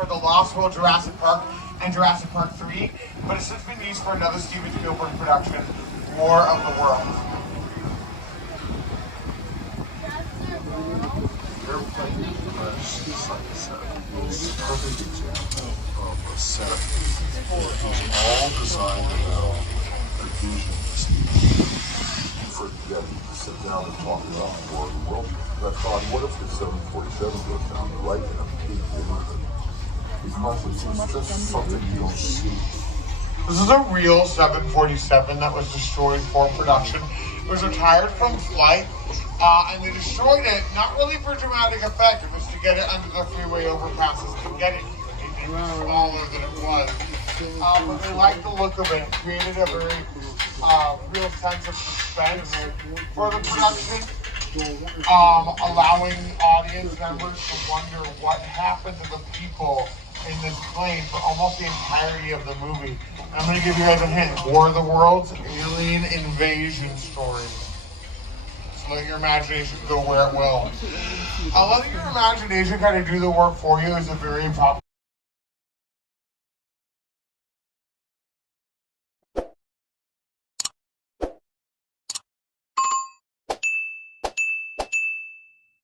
for The Lost World, Jurassic Park, and Jurassic Park 3, but it's since been used for another Steven Spielberg production, War of the Worlds. Airplane crash site set is a perfect example of a set that was all designed around a vision for Getty to sit down and talk about War of the World. And I thought, what if the 747 goes down right in a big neighborhood? Because it's just something you don't see. This is a real 747 that was destroyed for production. It was retired from flight, and they destroyed it, not really for dramatic effect, it was to get it under the freeway overpasses to get it. It was smaller than it was. But they liked the look of it. It created a very real sense of suspense for the production, allowing audience members to wonder what happened to the people in this plane for almost the entirety of the movie. I'm going to give you guys a hint. War of the Worlds, alien invasion story. So let your imagination go where it will. Letting your imagination kind of do the work for you is a very popular